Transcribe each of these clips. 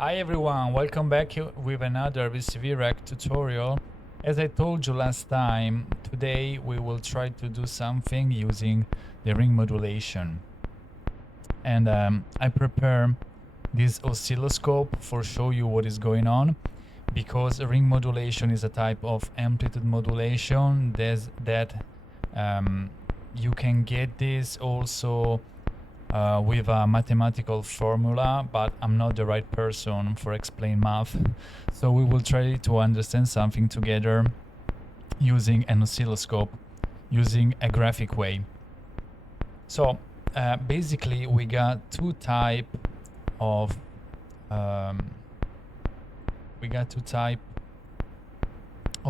Hi everyone, welcome back with another VCV Rack tutorial. As I told you last time, today we will try to do something using the ring modulation. And I prepare this oscilloscope for show you what is going on, because ring modulation is a type of amplitude modulation. You can get this also with a mathematical formula, but I'm not the right person for explain math. So we will try to understand something together using an oscilloscope, using a graphic way. So basically we got two type of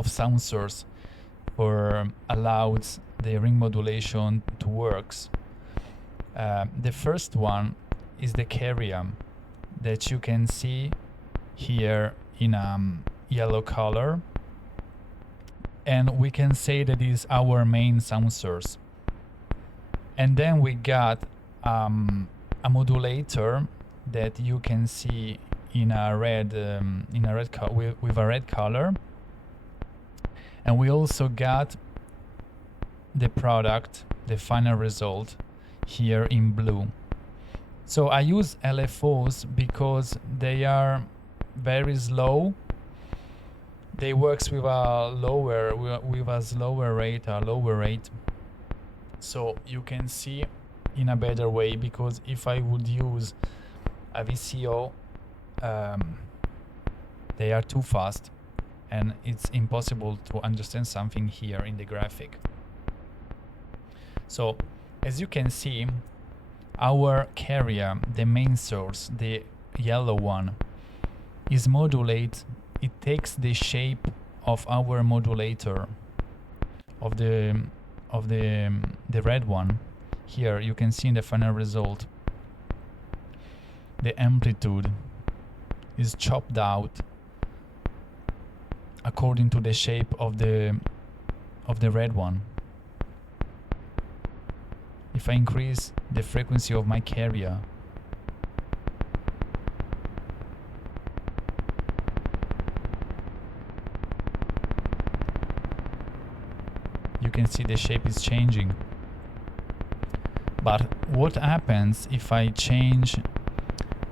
sound source for allows the ring modulation to works. The first one is the carrier that you can see here in yellow color, and we can say that is our main sound source. And then we got a modulator that you can see in a red with a red color, and we also got the product, the final result, here in blue. So I use LFOs because they are very slow. They works with a slower rate, so you can see in a better way, because if I would use a VCO, they are too fast and it's impossible to understand something here in the graphic. So as you can see, our carrier, the main source, the yellow one, is modulate. It takes the shape of our modulator, of the red one. Here you can see in the final result, the amplitude is chopped out according to the shape of the red one. If I increase the frequency of my carrier, you can see the shape is changing. But what happens if I change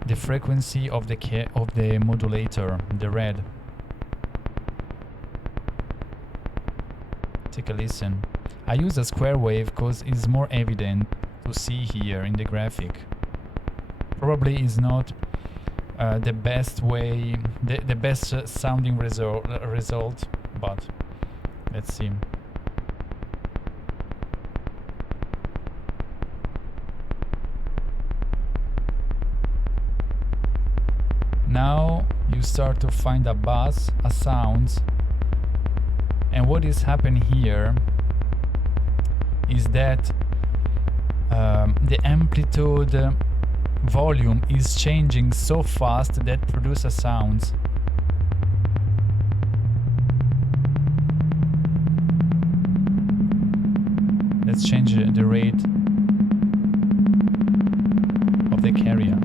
the frequency of the modulator, the red? Take a listen. I use a square wave because it's more evident to see here in the graphic. Probably is not the best way, the best sounding result, but let's see. Now you start to find a buzz, a sound, and what is happening here is that the amplitude volume is changing so fast that produces sounds. Let's change the rate of the carrier.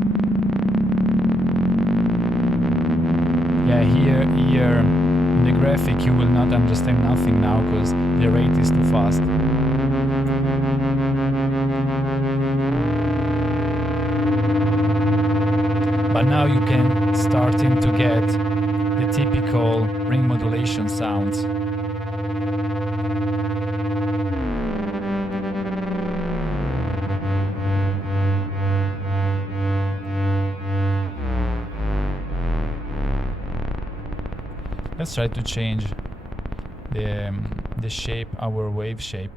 Yeah, here in the graphic you will not understand nothing now because the rate is too fast. But now you can starting to get the typical ring modulation sounds. Let's try to change the shape, our wave shape.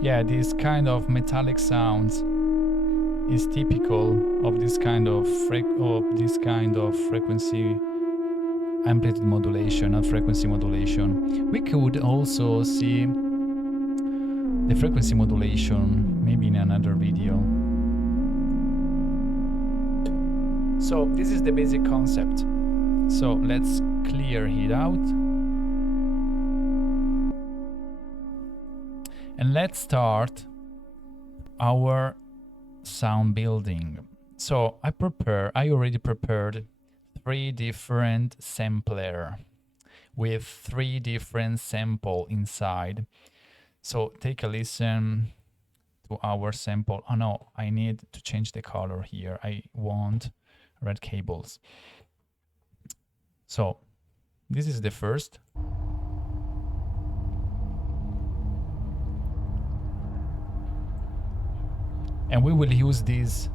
Yeah, these kind of metallic sounds. is typical of this kind of frequency amplitude modulation and frequency modulation. We could also see the frequency modulation maybe in another video. So this is the basic concept. So let's clear it out. And let's start our sound building. So I already prepared 3 different sampler with 3 different sample inside. So take a listen to our sample. Oh no, I need to change the color here. I want red cables. So this is the first. And we will use this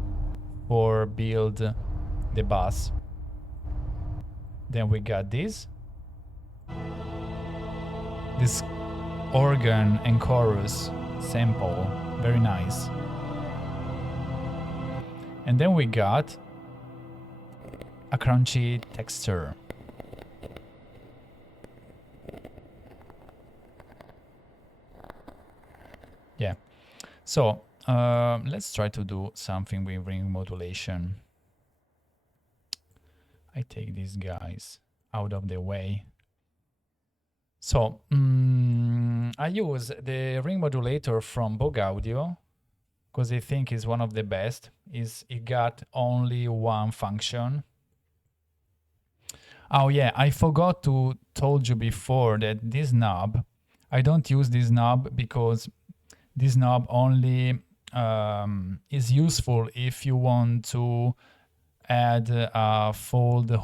for build the bass. Then we got this organ and chorus sample, very nice. And then we got a crunchy texture. Yeah, so let's try to do something with ring modulation. I take these guys out of the way. So I use the ring modulator from Bog Audio because I think it's one of the best. It got only one function. Oh yeah, I forgot to told you before that this knob, I don't use this knob because this knob only is useful if you want to add a fold, I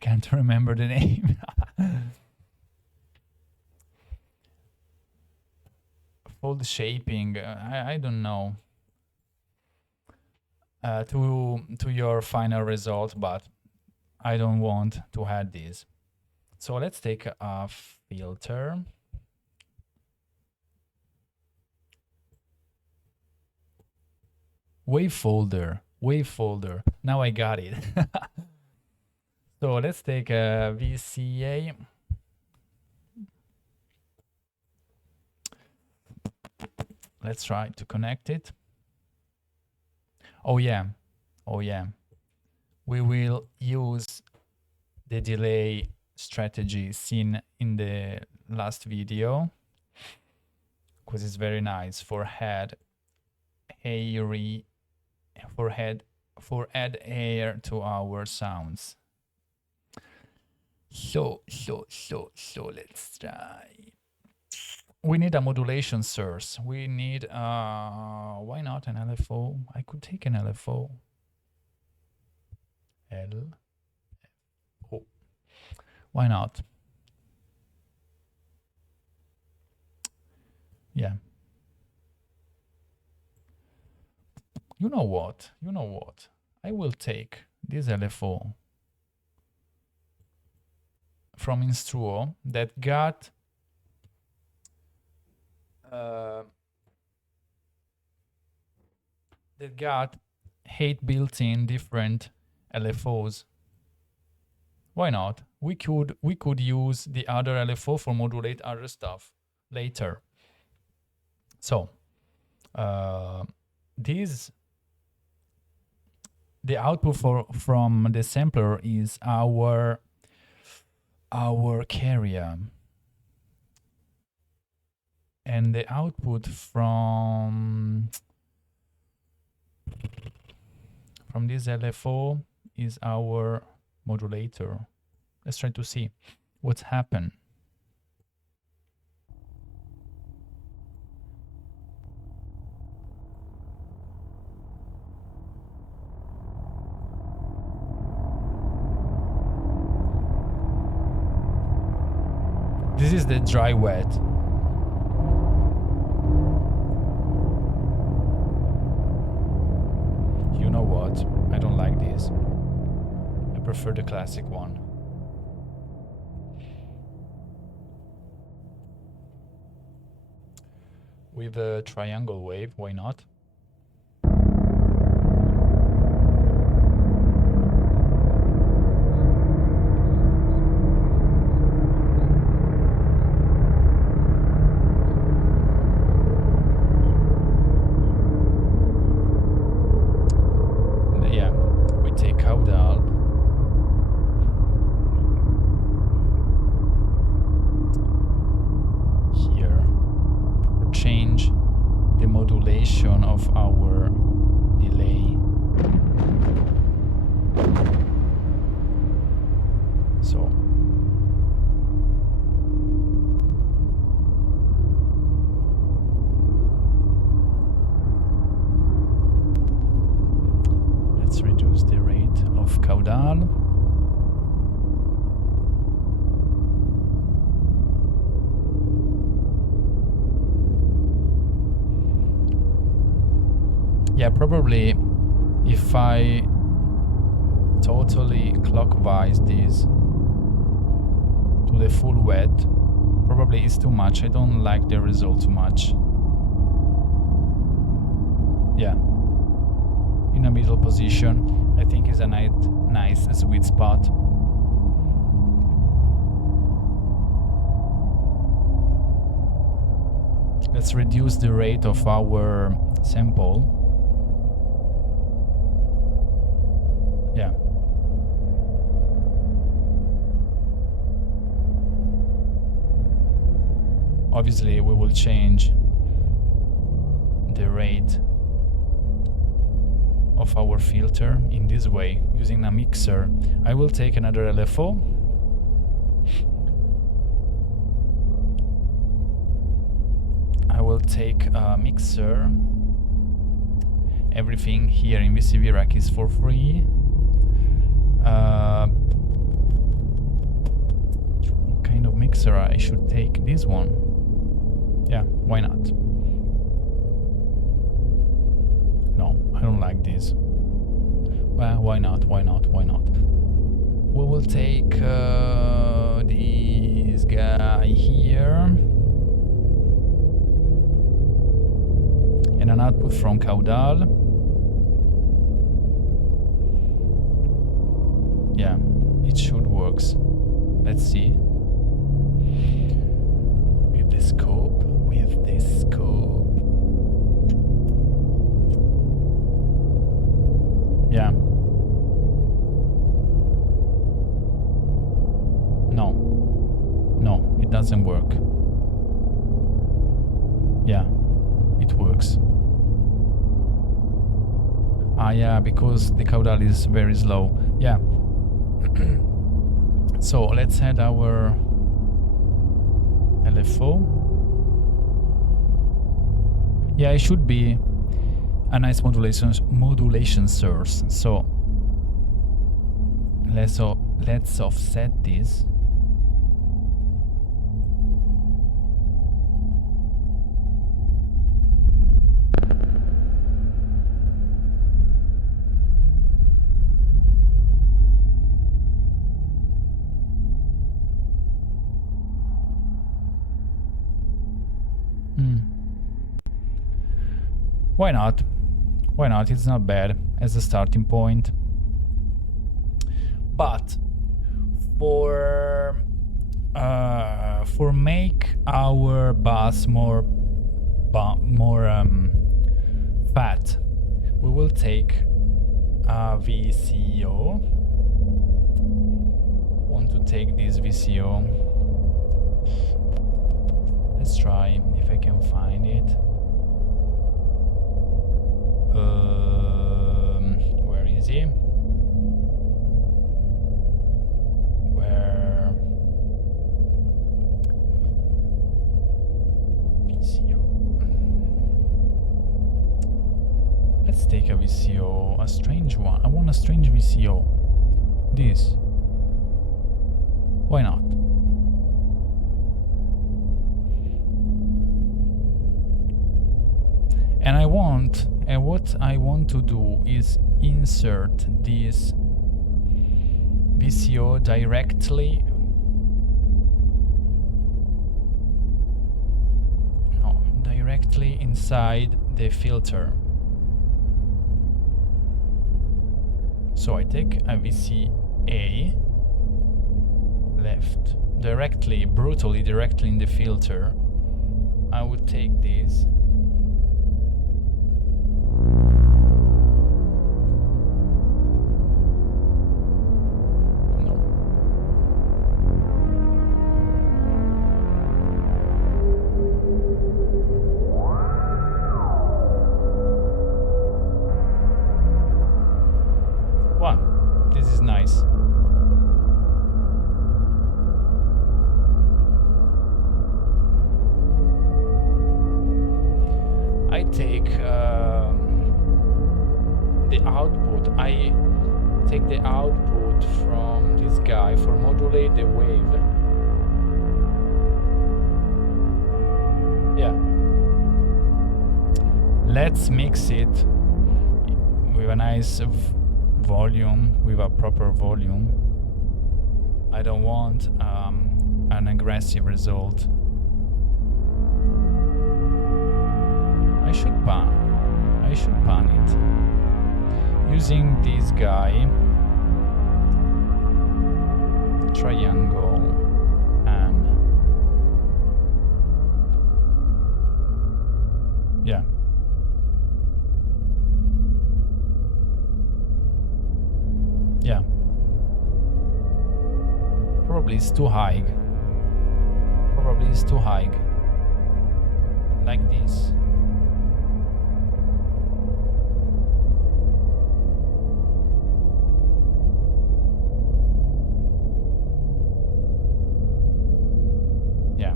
can't remember the name. Fold shaping, I don't know, to your final result, but I don't want to add this. So let's take a filter. Wave folder. Now I got it. So let's take a VCA. Let's try to connect it. Oh yeah. We will use the delay strategy seen in the last video because it's very nice for add air to our sounds. So let's try. We need a modulation source. We need why not an LFO? I could take an LFO. LFO. Why not? Yeah. You know what? I will take this LFO from Instruo that got that got 8 built-in different LFOs. Why not? We could use the other LFO for modulate other stuff later. So the output from the sampler is our carrier, and the output from this LFO is our modulator. Let's try to see what's happened. This is the dry wet. You know what? I don't like this. I prefer the classic one. with a triangle wave, why not? Yeah, we take caudal. Here, to change the modulation of our delay. So let's reduce the rate of caudal. Yeah, probably if I totally clockwise this to the full wet, probably it's too much. I don't like the result too much. Yeah, in a middle position, I think is a nice sweet spot. Let's reduce the rate of our sample. Yeah. Obviously, we will change the rate of our filter in this way using a mixer. I will take another LFO. I will take a mixer. Everything here in VCV Rack is for free. What kind of mixer I should take? This one. Yeah, why not? No, I don't like this. Well, why not? Why not? Why not? We will take this guy here. And an output from caudal. Yeah, it should works. Let's see. With the scope. Yeah. No, it doesn't work. Yeah, it works. Ah, yeah, because the caudal is very slow. Yeah. So let's add our LFO. Yeah, it should be a nice modulation source. So let's offset this. Why not? Why not? It's not bad as a starting point. But for make our bus more fat, we will take a VCO. I want to take this VCO. Let's try if I can find it. Where is he? Where? VCO. Let's take a VCO, a strange one. I want a strange VCO. This. Why not? And what I want to do is insert this VCO directly. directly inside the filter. So I take a VCA left, brutally directly in the filter. I would take this. Wow, this is nice. I take the output. I take the output from this guy for modulate the wave. Yeah. Let's mix it with a nice volume, with a proper volume. I don't want an aggressive result. I should pan it using this guy, triangle, and yeah. Yeah. Probably it's too high. Like this. Yeah.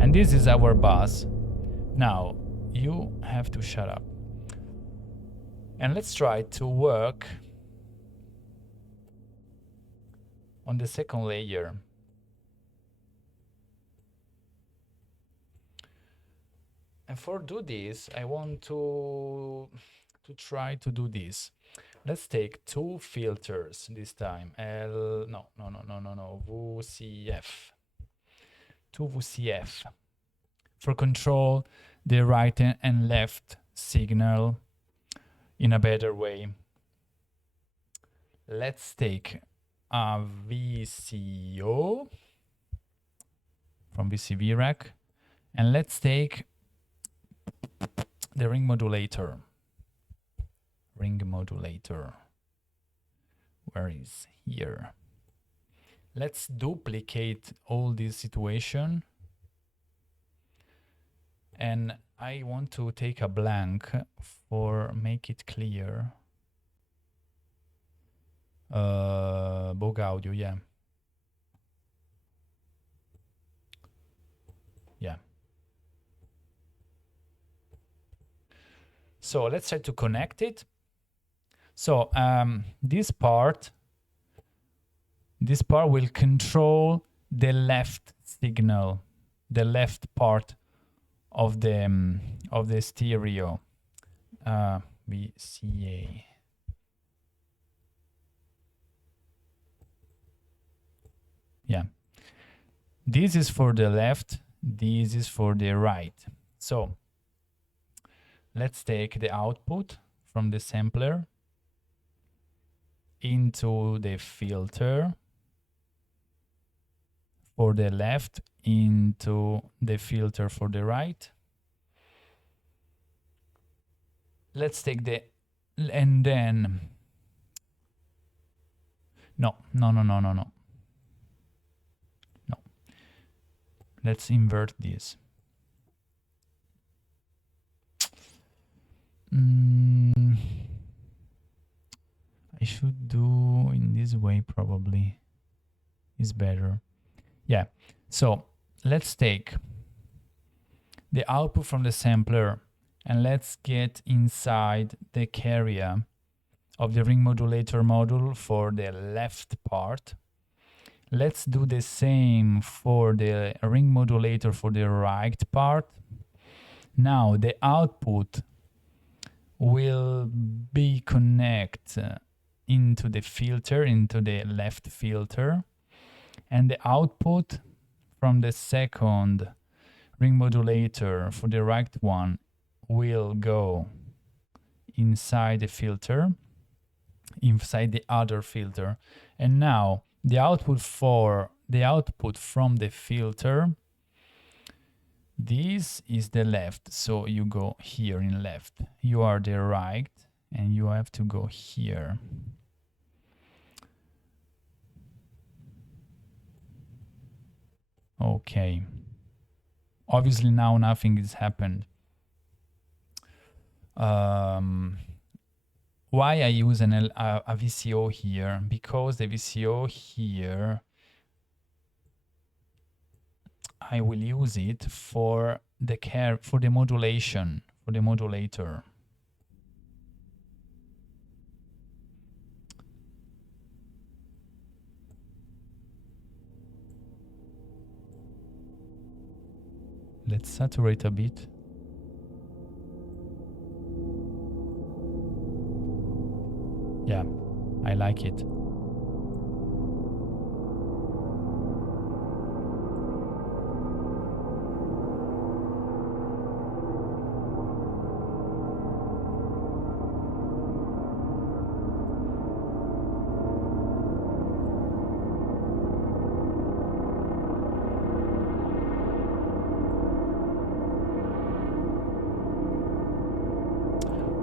And this is our bus. Now, you have to shut up. And let's try to work on the second layer. And for do this, I want to try to do this. Let's take two filters this time. VCF. Two VCF. For control the right and left signal in a better way. Let's take a VCO from VCV Rack, and let's take the ring modulator. Where is here? Let's duplicate all this situation. And I want to take a blank for make it clear. Bog audio, yeah. Yeah. So let's try to connect it. So this part will control the left signal, the left part of the stereo. VCA. Yeah. This is for the left, this is for the right. So let's take the output from the sampler into the filter for the left, into the filter for the right. Let's take the, and then, no. Let's invert this. I should do in this way, probably is better. Yeah, so let's take the output from the sampler and let's get inside the carrier of the ring modulator module for the left part. Let's do the same for the ring modulator for the right part. Now the output will be connect into the filter, into the left filter, and the output from the second ring modulator for the right one will go inside the filter, inside the other filter. And now the output from the filter, this is the left, so you go here in left. You are the right, and you have to go here. Okay. Obviously now nothing has happened. Why I use a VCO here? Because the VCO here, I will use it for the modulation, for the modulator. Let's saturate a bit. Yeah, I like it.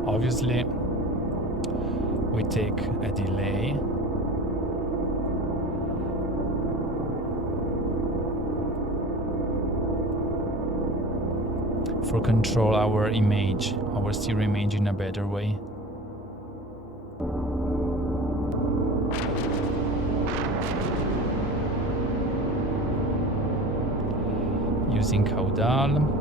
Obviously, we take a delay. For control our image, our stereo image in a better way. Using caudal.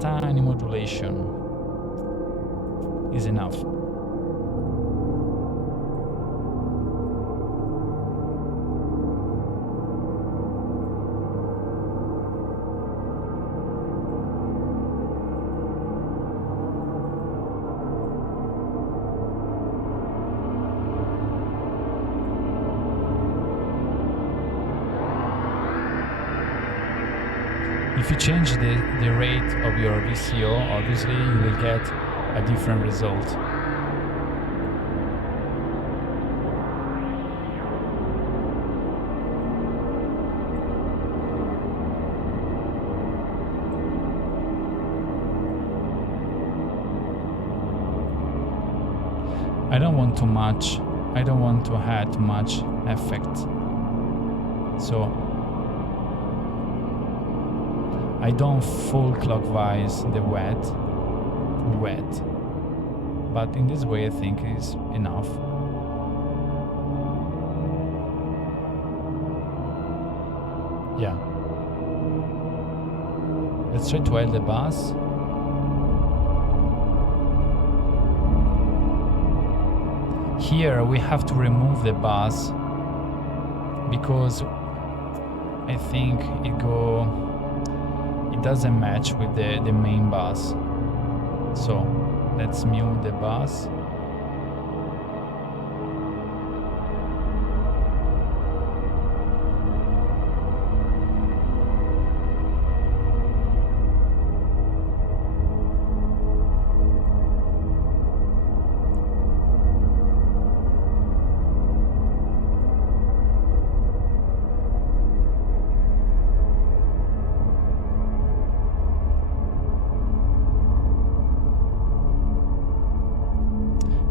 Tiny modulation is enough. If you change the rate of your VCO, obviously you will get a different result. I don't want too much. I don't want to add too much effect. So I don't full clockwise the wet, but in this way I think is enough. Yeah. Let's try to add the bass. Here we have to remove the bass because I think it doesn't match with the main bass. So let's mute the bass.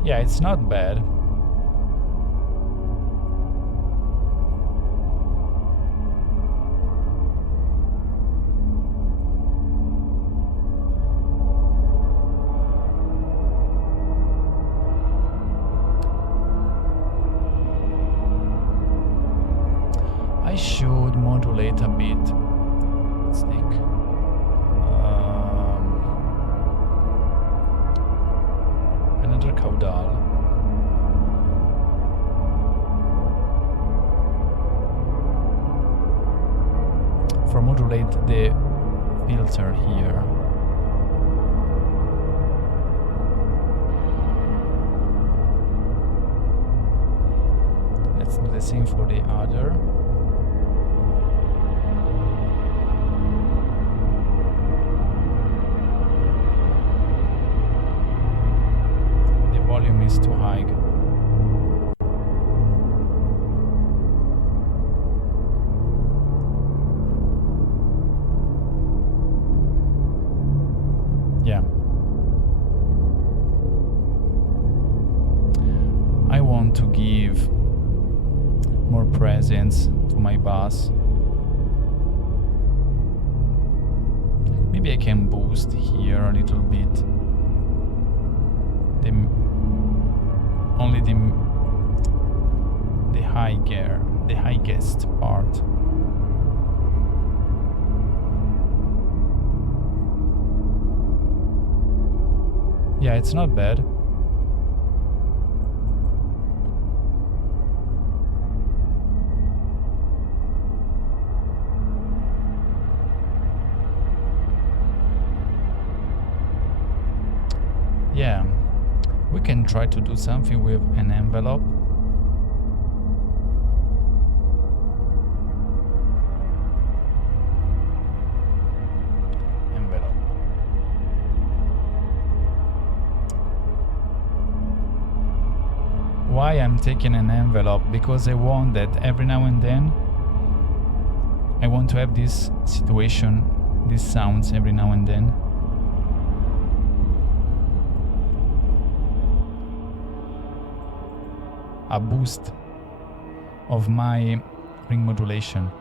Yeah, it's not bad. I should modulate a bit. Let's think. Another caudal. modulate the filter here. Let's do the same for the other. The volume is too high. Yeah. I want to give more presence to my bass. Maybe I can boost here a little bit. Only the highest part. Yeah, it's not bad. Yeah, we can try to do something with an envelope. Why I'm taking an envelope? Because I want that every now and then I want to have this situation, these sounds every now and then. A boost of my ring modulation.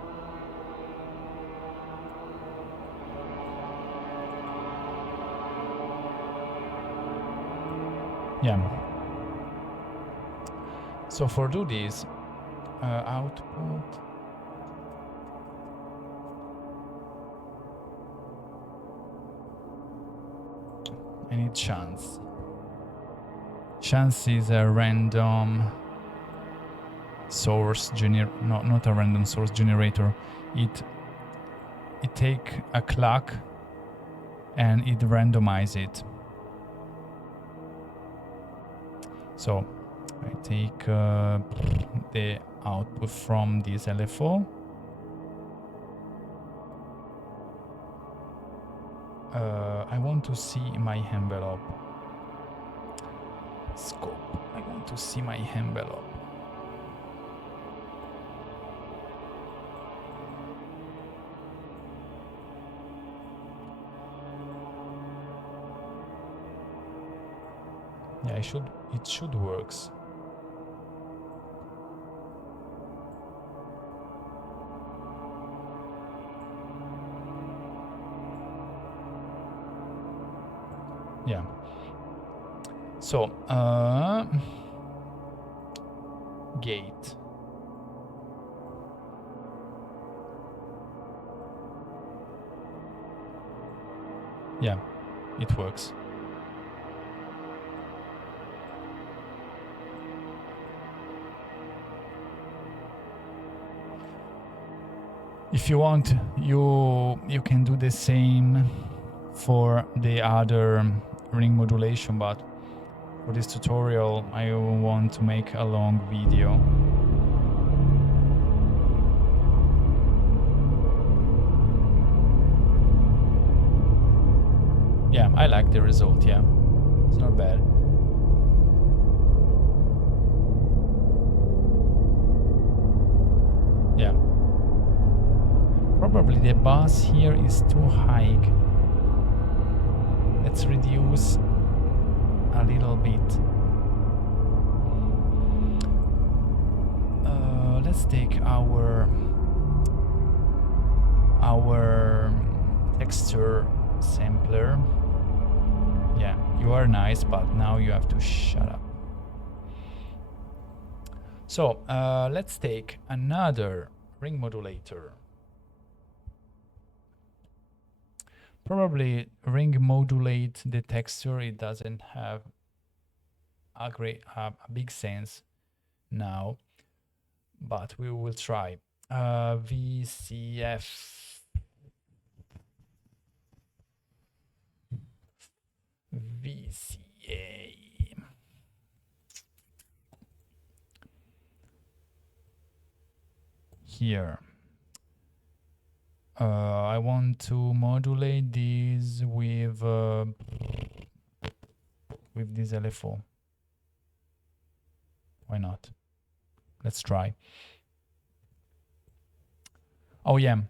Yeah. So for do this, output. I need chance. Chance is a random source not a random source generator. It take a clock and it randomize it. So I take the output from this LFO. I want to see my envelope. Scope. I want to see my envelope. Yeah, it should works. Yeah. So, gate. Yeah, it works. If you want, you can do the same for the other ring modulation, but for this tutorial I want to make a long video. Yeah, I like the result, yeah. It's not bad. Yeah. Probably the bass here is too high. Let's reduce a little bit. Let's take our texture sampler. Yeah, you are nice, but now you have to shut up. So let's take another ring modulator. Probably ring modulate the texture. It doesn't have a big sense now, but we will try. VCF VCA. Here. I want to modulate this with this LFO. Why not? Let's try. Oh yeah,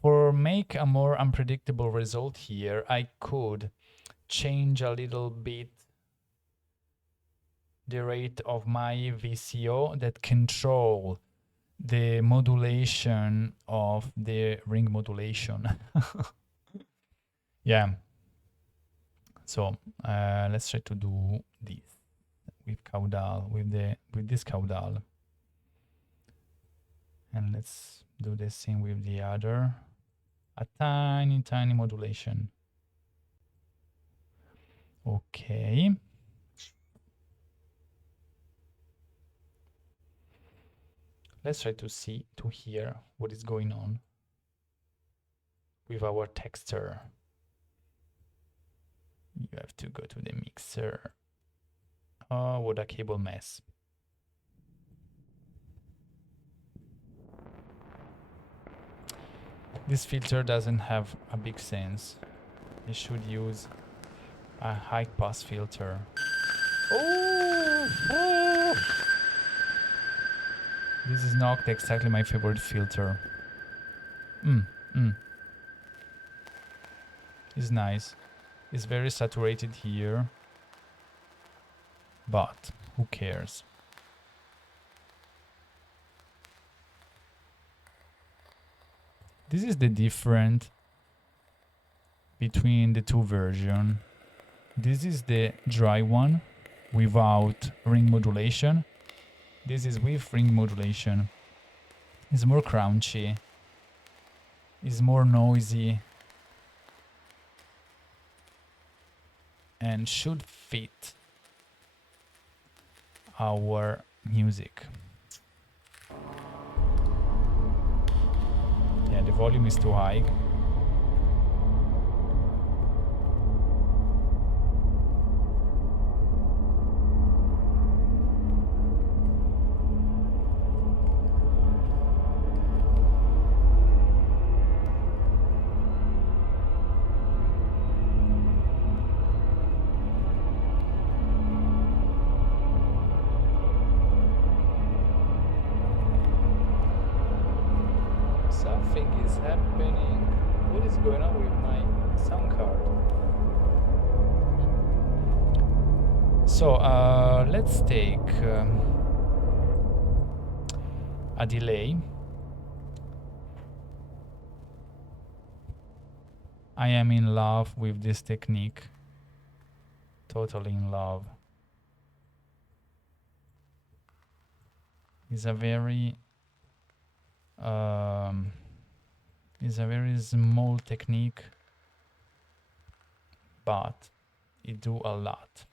for make a more unpredictable result here, I could change a little bit the rate of my VCO that control the modulation of the ring modulation. Yeah. So let's try to do this with caudal, with this caudal, and let's do the same with the other. A tiny modulation. Okay. Let's try to hear what is going on with our texture. You have to go to the mixer. Oh, what a cable mess. This filter doesn't have a big sense. I should use a high pass filter. Oh! This is not exactly my favorite filter. It's nice. It's very saturated here. But who cares? This is the difference between the two versions. This is the dry one without ring modulation. This is with ring modulation. It's more crunchy. It's more noisy. And should fit our music. Yeah, the volume is too high. Something is happening. What is going on with my sound card? So let's take a delay. I am in love with this technique. Totally in love. It's a very small technique, but it do a lot.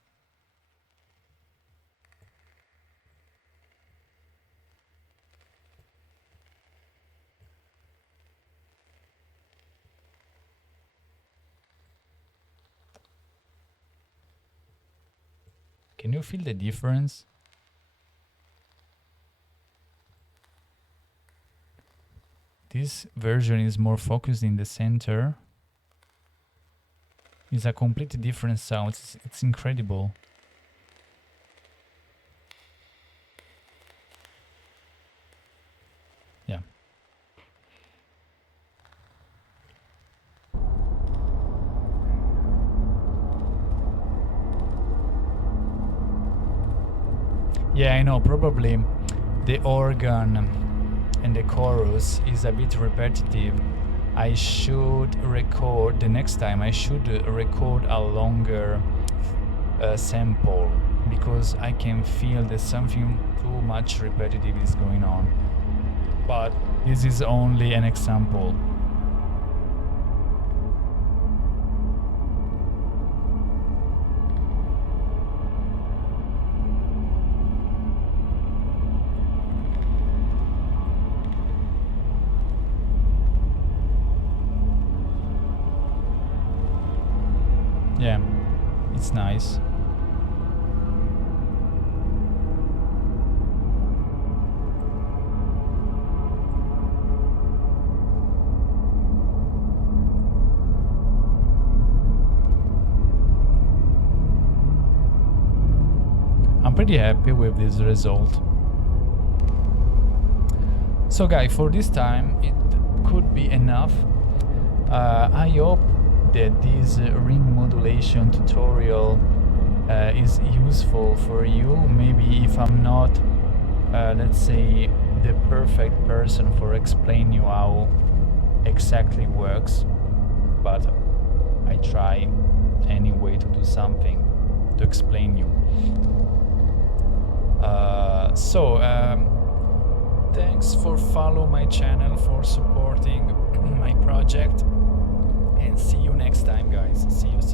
Can you feel the difference? This version is more focused in the center. It's a completely different sound. It's incredible. Yeah. Yeah, I know. Probably the organ and the chorus is a bit repetitive. I should record the next time. I should record a longer sample, because I can feel that something too much repetitive is going on. But this is only an example. Yeah. It's nice. I'm pretty happy with this result. So guys, for this time it could be enough. I hope that this ring modulation tutorial is useful for you. Maybe if I'm not, let's say, the perfect person for explaining you how exactly works, but I try anyway to do something to explain you. Thanks for follow my channel, for supporting my project, and see you next time, guys. See you soon.